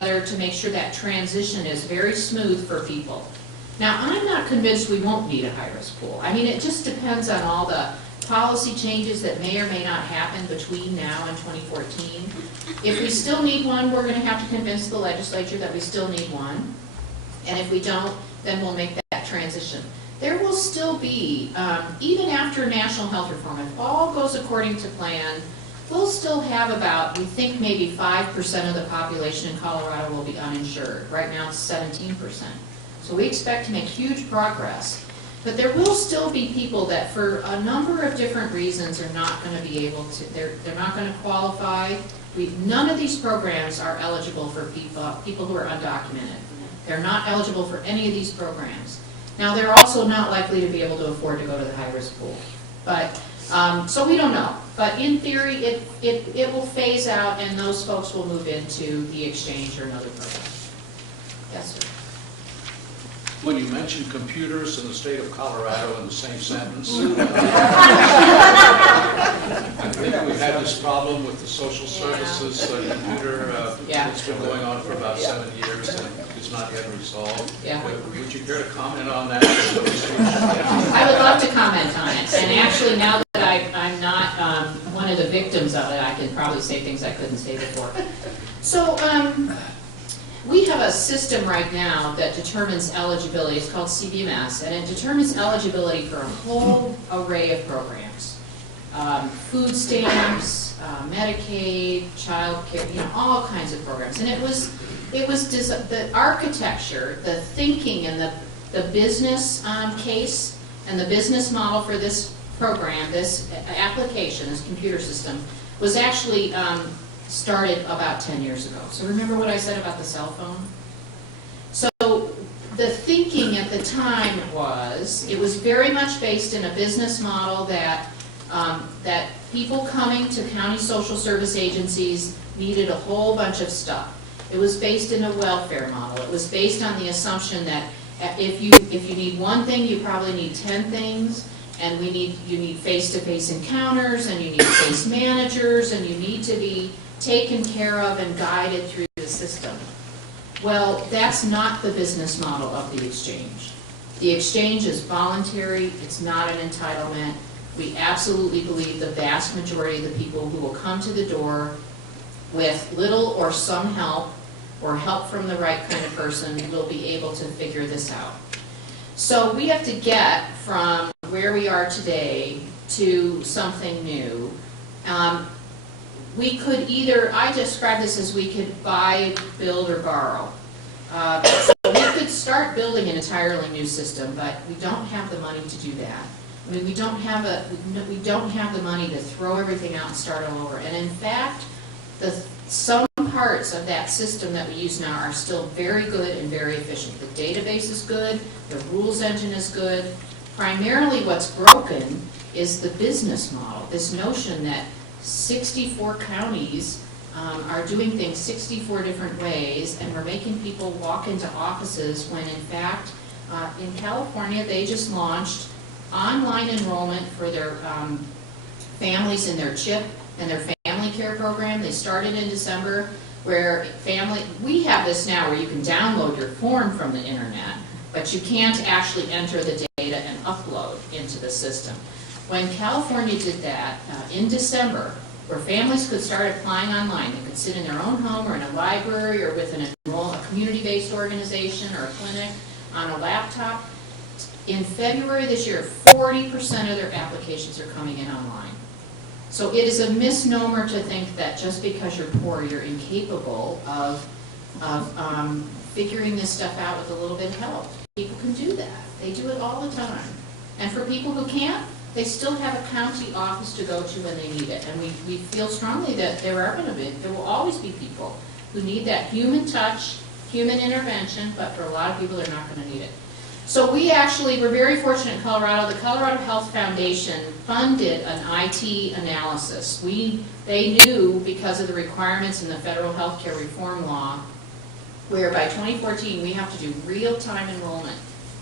to make sure that transition is very smooth for people. Now, I'm not convinced we won't need a high-risk pool. I mean, it just depends on all the policy changes that may or may not happen between now and 2014. If we still need one, we're going to have to convince the legislature that we still need one. And if we don't, then we'll make that transition. There will still be, even after national health reform, if all goes according to plan, we'll still have about, we think maybe 5% of the population in Colorado will be uninsured. Right now it's 17%. So we expect to make huge progress. But there will still be people that for a number of different reasons are not going to be able to, they're not going to qualify. None of these programs are eligible for people who are undocumented. They're not eligible for any of these programs. Now, they're also not likely to be able to afford to go to the high-risk pool. But, so we don't know. But in theory, it will phase out, and those folks will move into the exchange or another program. Yes, sir. When you mentioned computers in the state of Colorado in the same sentence, I think we've had this problem with the social services computer. It's been going on for about 7 years and it's not yet resolved. Would you care to comment on that? I would love to comment on it. And actually, now that I'm not one of the victims of it, I can probably say things I couldn't say before. So, we have a system right now that determines eligibility. It's called CBMS, and it determines eligibility for a whole array of programs. Food stamps, Medicaid, child care, all kinds of programs. And it was the architecture, the thinking, and the business case and the business model for this program, this application, this computer system, was actually started about 10 years ago. So remember what I said about the cell phone? So the thinking at the time was, it was very much based in a business model that that people coming to county social service agencies needed a whole bunch of stuff. It was based in a welfare model. It was based on the assumption that if you need one thing, you probably need 10 things. And you need face-to-face encounters, and you need case managers, and you need to be taken care of and guided through the system. Well, that's not the business model of the exchange. The exchange is voluntary. It's not an entitlement. We absolutely believe the vast majority of the people who will come to the door with little or some help, or help from the right kind of person, will be able to figure this out. So we have to get from where we are today to something new. We could either, I describe this as we could buy, build, or borrow. So we could start building an entirely new system, but we don't have the money to do that. I mean, we don't have the money to throw everything out and start all over. And in fact, some parts of that system that we use now are still very good and very efficient. The database is good, the rules engine is good. Primarily what's broken is the business model, this notion that 64 counties are doing things 64 different ways, and we're making people walk into offices when in fact in California they just launched online enrollment for their families in their CHIP and their family care program. They started in December, where we have this now where you can download your form from the internet, but you can't actually enter the data and upload into the system. When California did that in December, where families could start applying online, they could sit in their own home or in a library or with a community-based organization or a clinic on a laptop, in February this year, 40% of their applications are coming in online. So it is a misnomer to think that just because you're poor, you're incapable of figuring this stuff out with a little bit of help. People can do that. They do it all the time. And for people who can't, they still have a county office to go to when they need it. And we feel strongly that there will always be people who need that human touch, human intervention, but for a lot of people, they're not going to need it. So we're very fortunate in Colorado. The Colorado Health Foundation funded an IT analysis. They knew, because of the requirements in the federal healthcare reform law, where by 2014 we have to do real-time enrollment.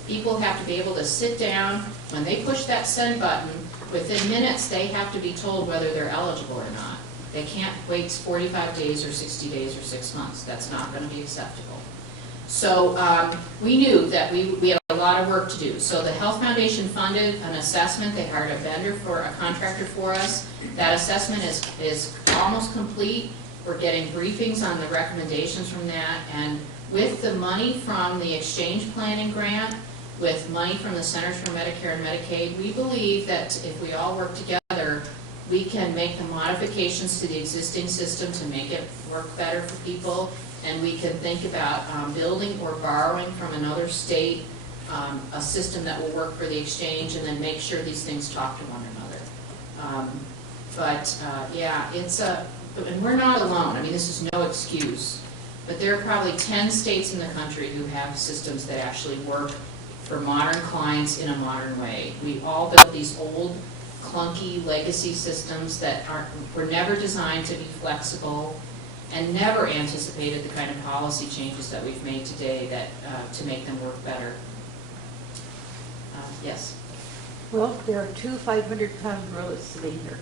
People have to be able to sit down. When they push that send button, within minutes they have to be told whether they're eligible or not. They can't wait 45 days or 60 days or 6 months. That's not going to be acceptable. So we knew that we had a lot of work to do. So the Health Foundation funded an assessment. They hired a vendor for a contractor for us. That assessment is almost complete. We're getting briefings on the recommendations from that. And with the money from the exchange planning grant, with money from the Centers for Medicare and Medicaid, we believe that if we all work together, we can make the modifications to the existing system to make it work better for people. And we can think about building or borrowing from another state a system that will work for the exchange, and then make sure these things talk to one another. Yeah, and we're not alone. I mean, this is no excuse. But there are probably 10 states in the country who have systems that actually work for modern clients in a modern way. We all built these old, clunky legacy systems that were never designed to be flexible, and never anticipated the kind of policy changes that we've made today that to make them work better. Yes? Well, there are two 500-pound gorillas sitting here.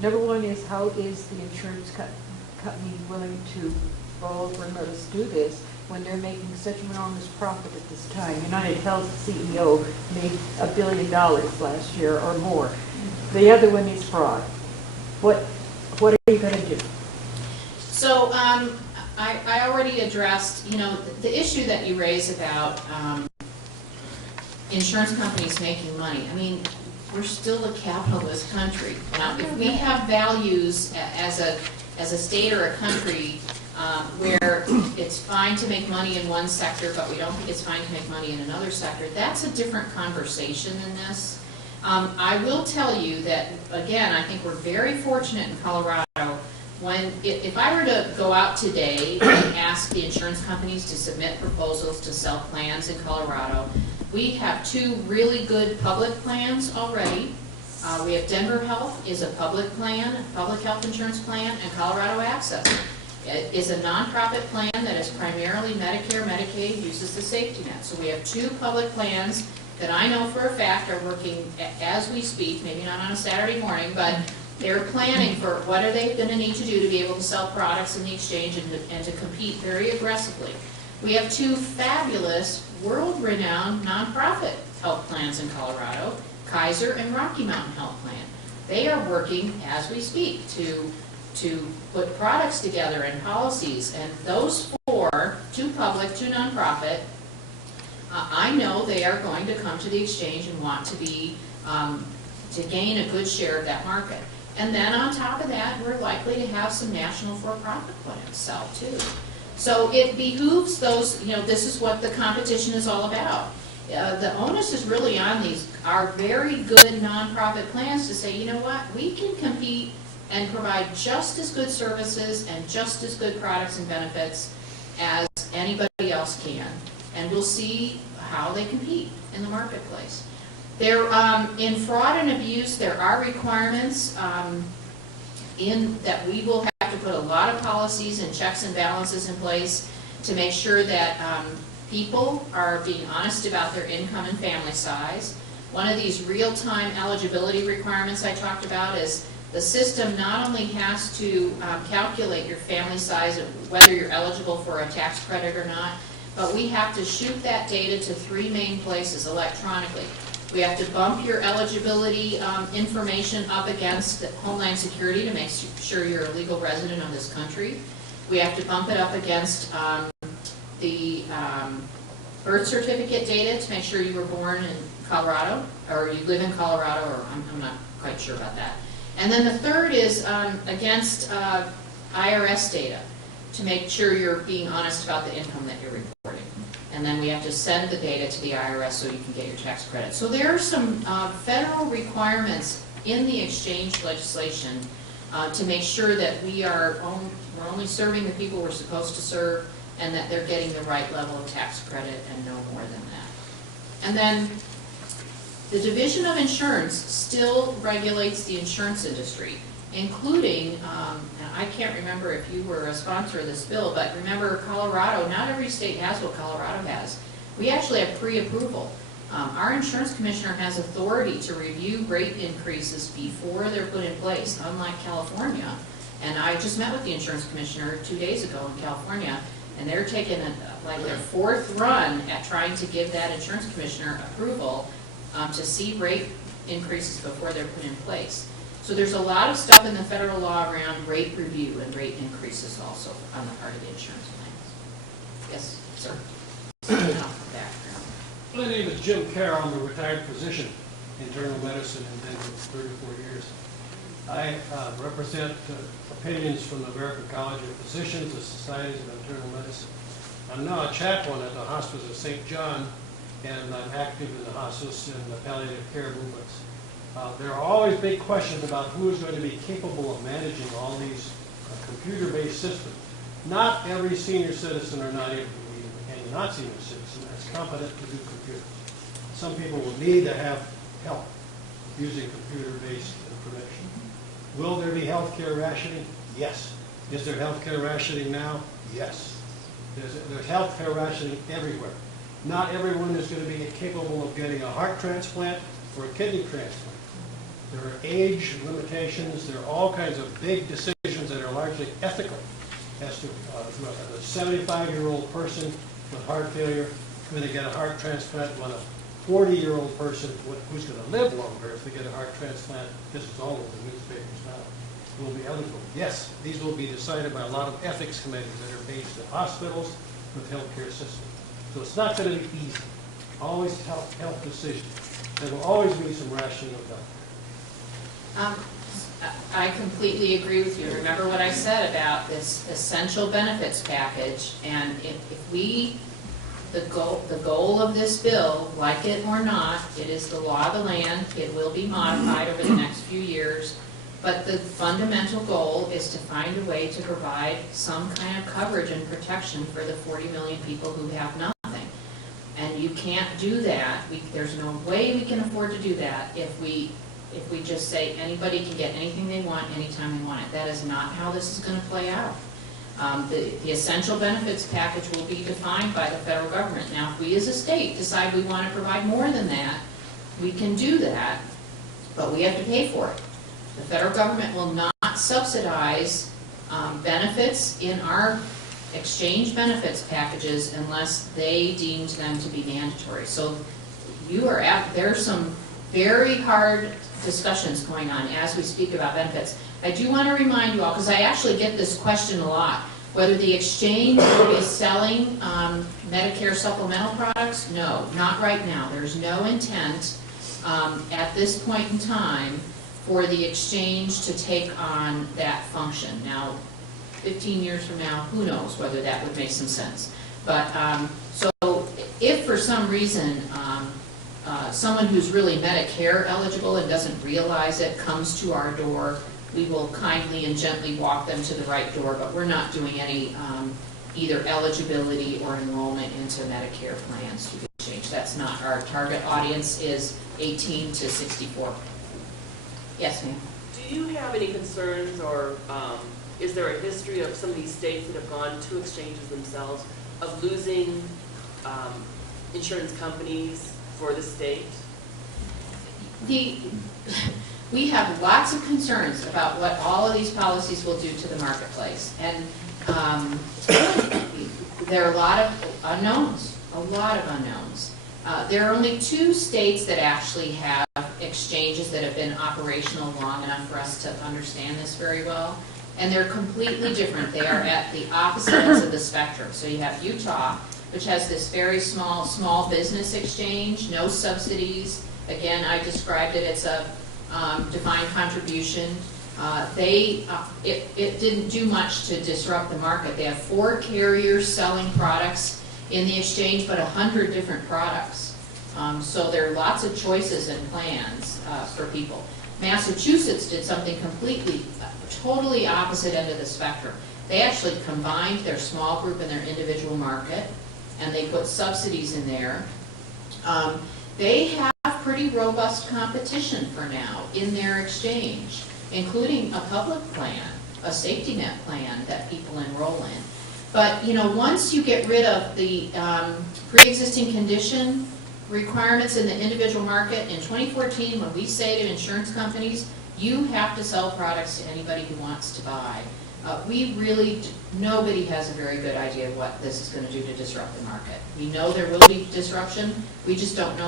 Number one is, how is the insurance company willing to roll over and let us do this when they're making such an enormous profit at this time? United Health CEO made $1 billion last year or more. The other one is fraud. What are you going to do? So I already addressed, the issue that you raise about insurance companies making money. I mean, we're still a capitalist country. Now, if we have values as a state or a country where it's fine to make money in one sector, but we don't think it's fine to make money in another sector, that's a different conversation than this. I will tell you that, again, I think we're very fortunate in Colorado. If I were to go out today and ask the insurance companies to submit proposals to sell plans in Colorado, we have two really good public plans already. We have Denver Health is a public plan, public health insurance plan, and Colorado Access. It is a nonprofit plan that is primarily Medicare, Medicaid, uses the safety net. So we have two public plans that I know for a fact are working as we speak, maybe not on a Saturday morning, but they're planning for what are they going to need to do to be able to sell products in the exchange and to compete very aggressively. We have two fabulous, world-renowned nonprofit health plans in Colorado, Kaiser and Rocky Mountain Health Plan. They are working as we speak to put products together and policies, and those four, two public, two nonprofit, I know they are going to come to the exchange and want to be to gain a good share of that market. And then on top of that, we're likely to have some national for-profit plans sell too. So it behooves those, this is what the competition is all about. The onus is really on our very good nonprofit plans to say, you know what, we can compete and provide just as good services and just as good products and benefits as anybody else can. And we'll see how they compete in the marketplace. In fraud and abuse, there are requirements in that we will have to put a lot of policies and checks and balances in place to make sure that people are being honest about their income and family size. One of these real-time eligibility requirements I talked about is the system not only has to calculate your family size and whether you're eligible for a tax credit or not, but we have to shoot that data to three main places electronically. We have to bump your eligibility information up against the Homeland Security to make sure you're a legal resident of this country. We have to bump it up against the birth certificate data to make sure you were born in Colorado, or you live in Colorado, or I'm not quite sure about that. And then the third is against IRS data to make sure you're being honest about the income that you're reporting. And then we have to send the data to the IRS so you can get your tax credit. So there are some federal requirements in the exchange legislation to make sure that we're only serving the people we're supposed to serve, and that they're getting the right level of tax credit and no more than that. And then the Division of Insurance still regulates the insurance industry, including, and I can't remember if you were a sponsor of this bill, but remember Colorado, not every state has what Colorado has. We actually have pre-approval. Our insurance commissioner has authority to review rate increases before they're put in place, unlike California. And I just met with the insurance commissioner 2 days ago in California, and they're taking like their fourth run at trying to give that insurance commissioner approval to see rate increases before they're put in place. So there's a lot of stuff in the federal law around rate review and rate increases also on the part of the insurance plans. Yes, sir. Background. My name is Jim Carroll. I'm a retired physician, internal medicine, and then for 34 years. I represent opinions from the American College of Physicians, the Societies of Internal Medicine. I'm now a chaplain at the Hospice of St. John, and I'm active in the hospice and the palliative care movements. There are always big questions about who is going to be capable of managing all these computer-based systems. Not every senior citizen or not every any not senior citizen is competent to do computers. Some people will need to have help using computer-based information. Will there be healthcare rationing? Yes. Is there healthcare rationing now? Yes. There's healthcare rationing everywhere. Not everyone is going to be capable of getting a heart transplant or a kidney transplant. There are age limitations. There are all kinds of big decisions that are largely ethical as to a 75-year-old person with heart failure going to get a heart transplant when a 40-year-old person who's going to live longer if they get a heart transplant, this is all over the newspapers now, will be eligible. Yes, these will be decided by a lot of ethics committees that are based in hospitals with healthcare systems. So it's not going to be easy. Always health decisions. There will always be some rationing of health. I completely agree with you. Remember what I said about this essential benefits package, and if we, the goal of this bill, like it or not, it is the law of the land. It will be modified over the next few years, but the fundamental goal is to find a way to provide some kind of coverage and protection for the 40 million people who have nothing. And you can't do that. There's no way we can afford to do that if we just say anybody can get anything they want anytime they want it. That is not how this is going to play out. The essential benefits package will be defined by the federal government. Now, if we as a state decide we want to provide more than that, we can do that, but we have to pay for it. The federal government will not subsidize benefits in our exchange benefits packages unless they deemed them to be mandatory. So there are some very hard discussions going on as we speak about benefits. I do want to remind you all, because I actually get this question a lot, whether the exchange will be selling Medicare supplemental products. No, not right now. There's no intent at this point in time for the exchange to take on that function. Now, 15 years from now, who knows whether that would make some sense. But so if for some reason someone who's really Medicare eligible and doesn't realize it comes to our door, we will kindly and gently walk them to the right door, but we're not doing any either eligibility or enrollment into Medicare plans to be changed. That's not our target audience is 18 to 64. Yes, ma'am. Do you have any concerns, or is there a history of some of these states that have gone to exchanges themselves of losing insurance companies for the state? We have lots of concerns about what all of these policies will do to the marketplace, and there are a lot of unknowns. There are only 2 states that actually have exchanges that have been operational long enough for us to understand this very well, and they're completely different. They are at the opposite ends of the spectrum. So you have Utah, which has this very small business exchange, no subsidies. Again, I described it as a defined contribution. It didn't do much to disrupt the market. They have 4 carriers selling products in the exchange, but 100 different products. So there are lots of choices and plans for people. Massachusetts did something totally opposite end of the spectrum. They actually combined their small group and their individual market, and they put subsidies in there. They have pretty robust competition for now in their exchange, including a public plan, a safety net plan that people enroll in. But once you get rid of the pre-existing condition requirements in the individual market, in 2014, when we say to insurance companies, You have to sell products to anybody who wants to buy. Nobody has a very good idea of what this is going to do to disrupt the market. We know there will be disruption, we just don't know